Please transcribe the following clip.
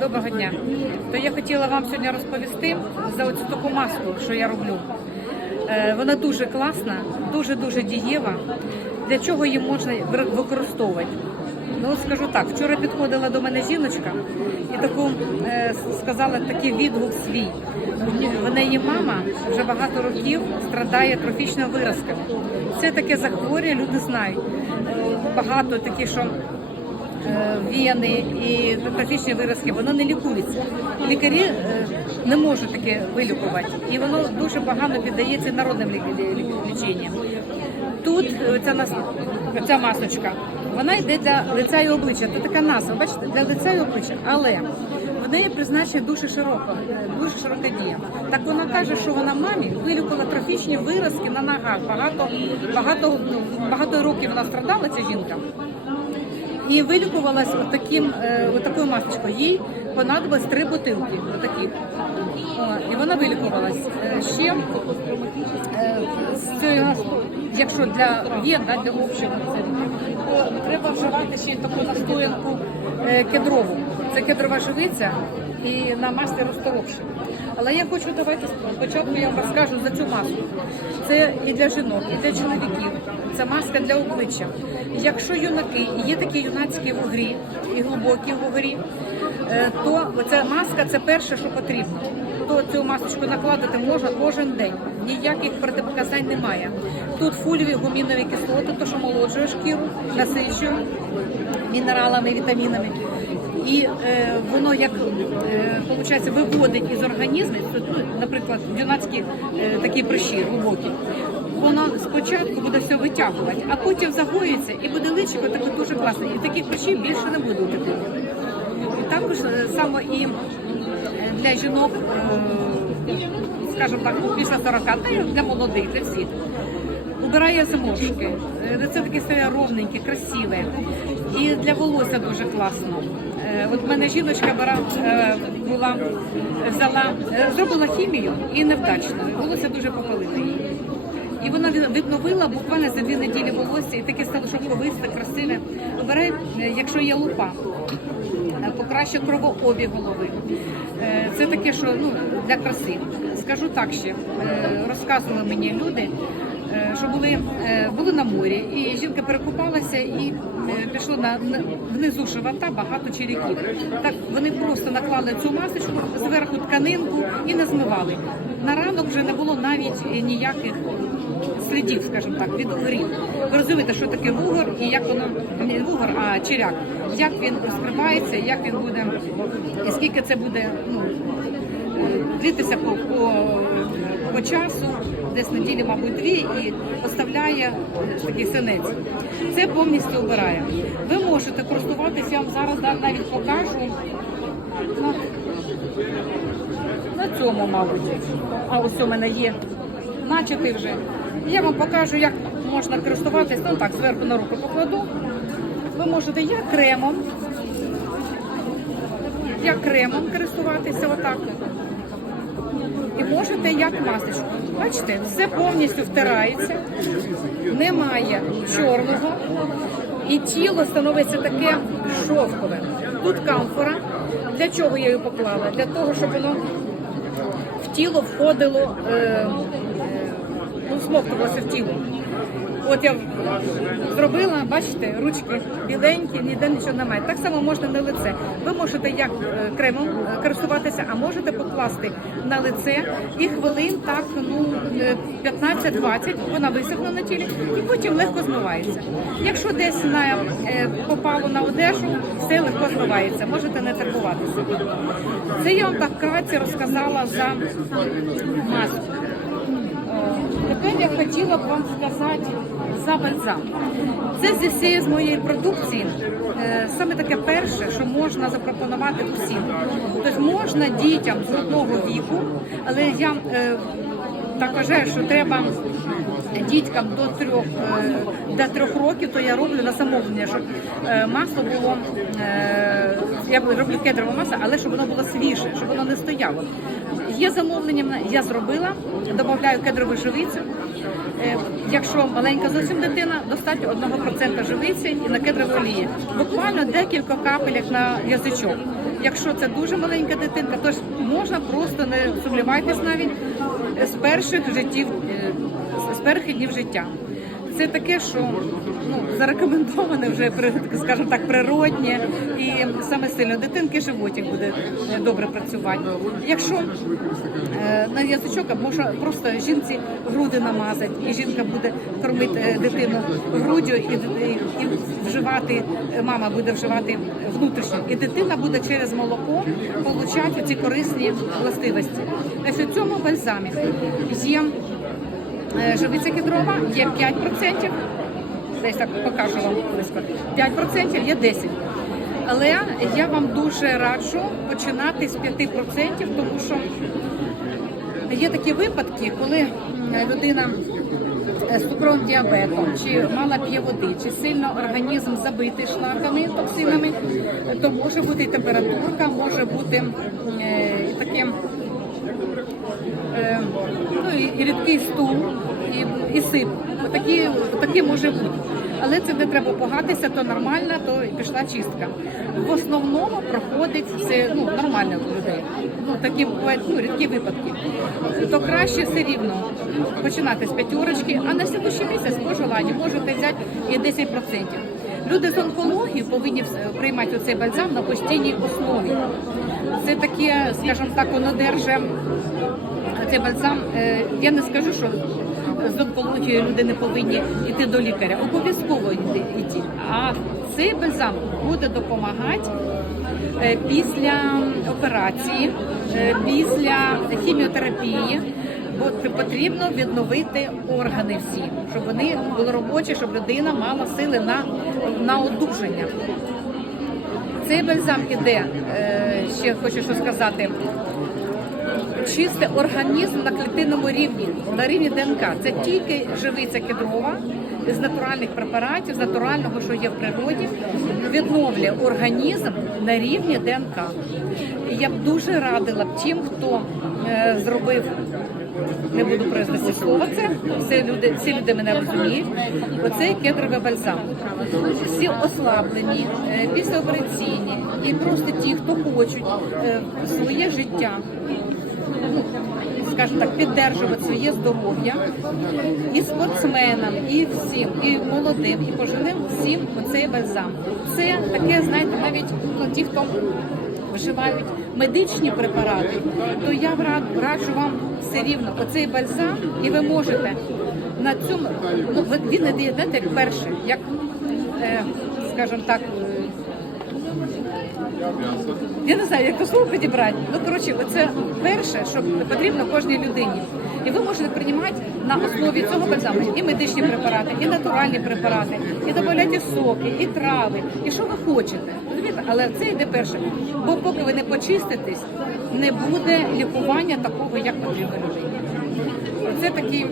Доброго дня. То я хотіла вам сьогодні розповісти за оцю таку маску, що я роблю. Е, Вона дуже класна, дуже дуже дієва. Для чого її можна використовувати? Ну, скажу так, вчора підходила до мене жіночка і таку е, сказала такий відгук свій. В неї мама вже багато років страдає трофічними виразками. Це таке захворювання, люди знають. Е, Багато такі, що вени і трофічні виразки, воно не лікується. Лікарі е, не можуть таке вилікувати, і воно дуже погано піддається народним лі- лі- лі- ліченням. Тут е, ця, нас, ця масочка, вона йде для лиця і обличчя. Це така назва, бачите, для лиця і обличчя. Але в неї призначення дуже широко, е, дуже широка дія. Так вона каже, що вона мамі вилікувала трофічні виразки на ногах. Багато, багато, ну, багато років вона страдала, ця жінка. І вилікувалась отаким, е, отакою масочкою. Їй понадобилось три бутилки отаких. О, і вона вилікувалась. Е, Ще е, якщо для є, да, для общого, то треба вживати ще таку настоянку кедрову. Це кедрова живиця і на маслі розторопши. Але я хочу давайте спочатку я вам розкажу за цю маску. Це і для жінок, і для чоловіків. Це маска для обличчя. Якщо юнаки є такі юнацькі вугрі і глибокі вугрі, е, то ця маска це перше, що потрібно. То цю масочку накладати можна кожен день. Ніяких протипоказань немає. Тут фульові гумінові кислоти, то що молоджує шкіру, насичує мінералами, вітамінами. І е, воно як е, виходить, із організму, ну, наприклад, юнацькі е, такі прищі глибокі. Воно спочатку буде все витягувати, а потім загоїться і буде личико таке дуже класне. І таких прищів більше не буде у дитини. Також е, саме і е, для жінок, е, скажімо так, після 40, та для молодих, для всіх. Убирає Лице таке стає ровненьке, красиве. І для волосся дуже класно. От в мене жіночка бара, була, взяла, зробила хімію і невдачно. Волосся дуже попалило її. І вона відновила буквально за дві неділі волосся і таке стало шовковисте, красиве. Обирай, е, якщо є лупа, е, покращує кровообіг голови. Е, Це таке, що ну, для краси. Скажу так ще, розказували мені люди, що були, е, були на морі, і жінка перекупалася і е, пішло на внизу живота багато черепів. Так вони просто наклали цю масочку зверху тканинку і не змивали. На ранок вже не було навіть е, ніяких слідів, скажімо так, від угорів. Ви розумієте, що таке вугор і як воно не вугор, а черяк. Як він розкривається, як він буде, і скільки це буде ну, е, длитися по, по, по часу, десь неділі, мабуть, дві, і поставляє такий синець. Це повністю обирає. Ви можете користуватися, я вам зараз навіть покажу. На, на цьому, мабуть. А ось у мене є начатий вже. Я вам покажу, як можна користуватися. Ну так, зверху на руку покладу. Ви можете як кремом, як кремом користуватися отак. І можете як масочку. Бачите, все повністю втирається, немає чорного, і тіло становиться таке шовкове. Тут камфора. Для чого я її поклала? Для того, щоб воно в тіло входило, е, ну, смоктувалося в тіло. От я зробила, бачите, ручки біленькі, ніде нічого немає. Так само можна на лице. Ви можете як е, кремом е, користуватися, а можете покласти на лице і хвилин так, ну е, 15-20, вона висохне на тілі і потім легко змивається. Якщо десь на е, попало на одежу, все легко змивається, можете не турбуватися. Це я вам так вкратце розказала за маску. Тепер я хотіла б вам сказати за бальзам. Це зі всієї з моєї продукції е, саме таке перше, що можна запропонувати усім. Тобто можна дітям з одного віку, але я е, так вважаю, що треба діткам до трьох е, до трьох років, то я роблю на замовлення, щоб е, масло було е, я роблю кедрове масло, але щоб воно було свіже, щоб воно не стояло. Є замовлення, я зробила, додаю кедрову живицю. Якщо маленька зовсім дитина, достатньо 1% живиці і на кедровій олії. Буквально декілька капелек на язичок. Якщо це дуже маленька дитинка, то можна просто не сумнівайтесь навіть з перших життів, з перших днів життя. Це таке, що ну зарекомендоване вже скажімо так, природнє і саме сильно дитинки животик буде добре працювати. Якщо е, на язичок можна просто жінці груди намазати, і жінка буде кормити е, дитину груддю, і, і, і вживати мама буде вживати внутрішньо, і дитина буде через молоко получати ці корисні властивості. Значить, у цьому бальзамі є живиця кедрова, є 5%, десь так покажу вам близько. 5% є 10%. Але я вам дуже раджу починати з 5%, тому що є такі випадки, коли людина е, з цукровим діабетом, чи мало п'є води, чи сильно організм забитий шлаками, токсинами, то може бути і температурка, може бути м, е, і таке е, ну, і, рідкий стул, і, і сип. Отакі, отакі може бути. Але це не треба погатися, то нормально, то пішла чистка. В основному проходить це ну, нормально у людей. Ну, такі бувають ну, рідкі випадки. То краще все рівно починати з п'ятерочки, а на слідущий місяць по желанню можете взяти і 10%. Люди з онкологією повинні приймати цей бальзам на постійній основі. Це таке, скажімо так, воно держить цей бальзам, е, я не скажу, що з онкологією люди не повинні йти до лікаря. Обов'язково йти. А цей бальзам буде допомагати е, після операції, е, після хіміотерапії. Бо потрібно відновити органи всі, щоб вони були робочі, щоб людина мала сили на, на одужання. Цей бальзам іде, е, ще хочу що сказати, чисте організм на клітинному рівні, на рівні ДНК. Це тільки живиця кедрова з натуральних препаратів, з натурального, що є в природі, відновлює організм на рівні ДНК. І я б дуже радила б тим, хто зробив. Не буду произносити слово це, всі люди, всі люди мене розуміють. Оцей кедровий бальзам. Всі ослаблені, е, післяопераційні і просто ті, хто хочуть е, своє життя скажімо так, піддержувати своє здоров'я і спортсменам, і всім, і молодим, і пожилим всім оцей бальзам. Це таке, знаєте, навіть ну, ті, хто вживають медичні препарати, то я рад- раджу вам все рівно оцей бальзам, і ви можете на цьому, ну він не дає, як перший, як, е, скажімо так. е, я не знаю, як то слово підібрати. Ну коротше, це перше, що потрібно кожній людині. І ви можете приймати на основі цього бальзаму і медичні препарати, і натуральні препарати, і додавати соки, і трави, і що ви хочете. Розумієте? Але це йде перше. Бо поки ви не почиститесь, не буде лікування такого, як потрібно людині. Це такий